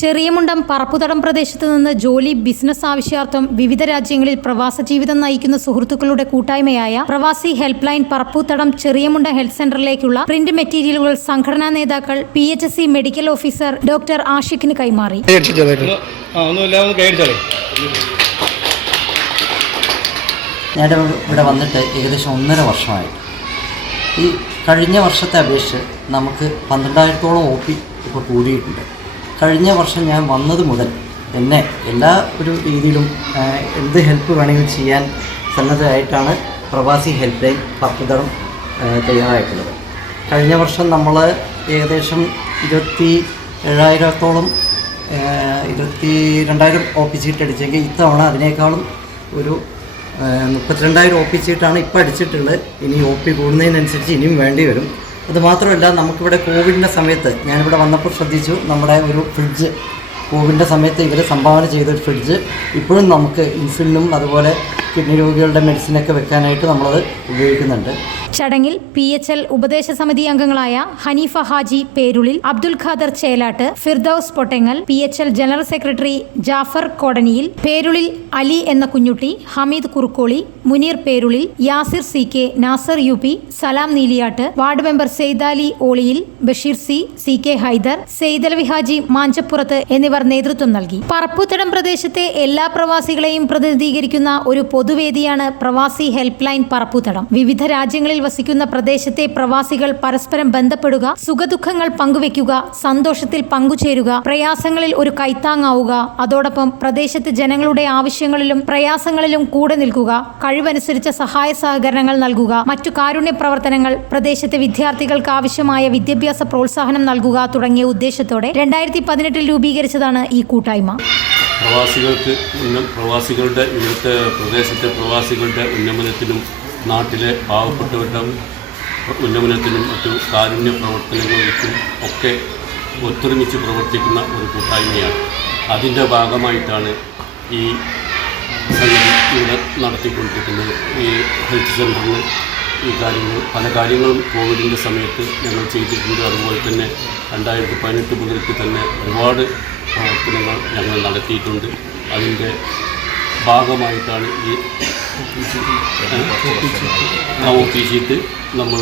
ചെറിയമുണ്ടം പറപ്പുതടം പ്രദേശത്ത് നിന്ന് ജോലി ബിസിനസ് ആവശ്യാർത്ഥം വിവിധ രാജ്യങ്ങളിൽ പ്രവാസ ജീവിതം നയിക്കുന്ന സുഹൃത്തുക്കളുടെ കൂട്ടായ്മയായ Pravasi help line Parapputhadam Cheriyamundam health സെന്ററിലേക്കുള്ള പ്രിന്റ് മെറ്റീരിയലുകൾ സംഘടനാ നേതാക്കൾ PHC മെഡിക്കൽ ഓഫീസർ ഡോക്ടർ ആഷിഖിന് കൈമാറി. ഞാൻ ഇവിടെ വന്നിട്ട് ഏകദേശം 1.5 വർഷമായി. ഈ കഴിഞ്ഞ വർഷത്തെ അപേക്ഷിച്ച് നമുക്ക് 12,000-ഓളം OP ഇപ്പോൾ കൂടിയിട്ടുണ്ട്. കഴിഞ്ഞ വർഷം ഞാൻ വന്നത് മുതൽ എന്നെ എല്ലാ ഒരു രീതിയിലും എന്ത് ഹെൽപ്പ് വേണമെങ്കിലും ചെയ്യാൻ സന്നദ്ധമായിട്ടാണ് പ്രവാസി ഹെൽപ്പ് ലൈൻ പറപ്പുതടം തയ്യാറായിട്ടുള്ളത്. കഴിഞ്ഞ വർഷം നമ്മൾ ഏകദേശം 27,000-ഓളം 22,000 OP ചീട്ട് അടിച്ചെങ്കിൽ ഇത്തവണ അതിനേക്കാളും ഒരു 32,000 OP ചീട്ടാണ് ഇപ്പോൾ അടിച്ചിട്ടുള്ളത്. ഇനി OP കൂടുന്നതിനനുസരിച്ച് ഇനിയും വേണ്ടി വരും. അതുമാത്രമല്ല, നമുക്കിവിടെ കോവിഡിൻ്റെ സമയത്ത് ഞാനിവിടെ വന്നപ്പോൾ ശ്രദ്ധിച്ചു, നമ്മുടെ ഒരു ഫ്രിഡ്ജ് കോവിഡിൻ്റെ സമയത്ത് ഇവർ സംഭാവന ചെയ്തൊരു ഫ്രിഡ്ജ് ഇപ്പോഴും നമുക്ക് ഇൻസുലിനും അതുപോലെ കിഡ്നി രോഗികളുടെ മെഡിസിനൊക്കെ വെക്കാനായിട്ട് നമ്മളത് ഉപയോഗിക്കുന്നുണ്ട്. ചടങ്ങിൽ PHL ഉപദേശ സമിതി അംഗങ്ങളായ Haneefa Haji Perulil, Abdul Khader Chelatt, Firdous Pottengal, PHL general secretary Jafar Kodaniyil, Perulil Ali എന്ന Kunjutty, Hameed Kurukkoli, Muneer Perulil, Yasir CK, Nasar UP, Salam Neeliyatt, ward member Saidali Oliyil, Basheer CK Haider, Saidalavi Haji Manchappurath എന്നിവർ നേതൃത്വം നൽകി. പറപ്പുതടം പ്രദേശത്തെ എല്ലാ പ്രവാസികളെയും പ്രതിനിധീകരിക്കുന്ന ഒരു പൊതുവേദിയാണ് പ്രവാസി ഹെൽപ്പ് ലൈൻ പറപ്പുതടം. വിവിധ രാജ്യങ്ങളിൽ വസിക്കുന്ന പ്രദേശത്തെ പ്രവാസികൾ പരസ്പരം ബന്ധപ്പെടുക, സുഖദുഃഖങ്ങൾ പങ്കുവെക്കുക, സന്തോഷത്തിൽ പങ്കുചേരുക, പ്രയാസങ്ങളിൽ ഒരു കൈത്താങ്ങാവുക, അതോടൊപ്പം പ്രദേശത്തെ ജനങ്ങളുടെ ആവശ്യങ്ങളിലും പ്രയാസങ്ങളിലും കൂടെ നിൽക്കുക, കഴിവനുസരിച്ച സഹായ സഹകരണങ്ങൾ നൽകുക, മറ്റു കാരുണ്യ പ്രവർത്തനങ്ങൾ, പ്രദേശത്തെ വിദ്യാർത്ഥികൾക്ക് ആവശ്യമായ വിദ്യാഭ്യാസ പ്രോത്സാഹനം നൽകുക തുടങ്ങിയ ഉദ്ദേശത്തോടെ 2018 രൂപീകരിച്ചതാണ് ഈ കൂട്ടായ്മ. പ്രവാസികളുടെ ഇവിടുത്തെ പ്രദേശത്തെ പ്രവാസികളുടെ ഉന്നമനത്തിനും നാട്ടിലെ പാവപ്പെട്ടവരുടെ ഉന്നമനത്തിനും മറ്റു കാരുണ്യ പ്രവർത്തനങ്ങൾക്കും ഒക്കെ ഒത്തൊരുമിച്ച് പ്രവർത്തിക്കുന്ന ഒരു കൂട്ടായ്മയാണ്. അതിൻ്റെ ഭാഗമായിട്ടാണ് ഈ സംഗതി ഇവിടെ നടത്തിക്കൊണ്ടിരിക്കുന്നത്. ഈ ഹെൽത്ത് സെൻ്ററിന് പല കാര്യങ്ങളും കോവിഡിൻ്റെ സമയത്ത് ഞങ്ങൾ ചെയ്തിട്ടുണ്ട്. അതുപോലെ തന്നെ 2018 മുതൽക്ക് തന്നെ ഒരുപാട് പ്രവർത്തനങ്ങൾ ഞങ്ങൾ നടത്തിയിട്ടുണ്ട്. അതിൻ്റെ ഭാഗമായിട്ടാണ് ഈ OP ചീട്ട് നമ്മൾ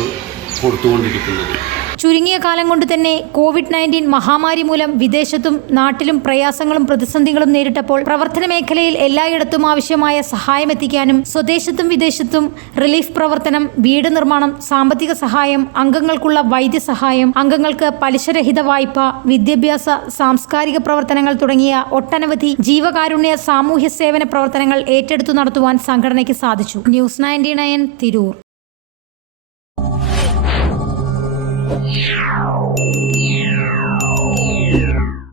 കൊടുത്തുകൊണ്ടിരിക്കുന്നത്. ചുരുങ്ങിയ കാലം കൊണ്ട് തന്നെ COVID-19 മഹാമാരി മൂലം വിദേശത്തും നാട്ടിലും പ്രയാസങ്ങളും പ്രതിസന്ധികളും നേരിട്ടപ്പോൾ പ്രവർത്തന മേഖലയിൽ എല്ലായിടത്തും ആവശ്യമായ സഹായം എത്തിക്കാനും സ്വദേശത്തും വിദേശത്തും റിലീഫ് പ്രവർത്തനം, വീട് നിർമ്മാണം, സാമ്പത്തിക സഹായം, അംഗങ്ങൾക്കുള്ള വൈദ്യസഹായം, അംഗങ്ങൾക്ക് പലിശരഹിത വായ്പ, വിദ്യാഭ്യാസ, സാംസ്കാരിക പ്രവർത്തനങ്ങൾ തുടങ്ങിയ ഒട്ടനവധി ജീവകാരുണ്യ സാമൂഹ്യ സേവന പ്രവർത്തനങ്ങൾ ഏറ്റെടുത്തു നടത്തുവാൻ സംഘടനയ്ക്ക് സാധിച്ചു. ന്യൂസ് 99 തിരൂർ. Yeah.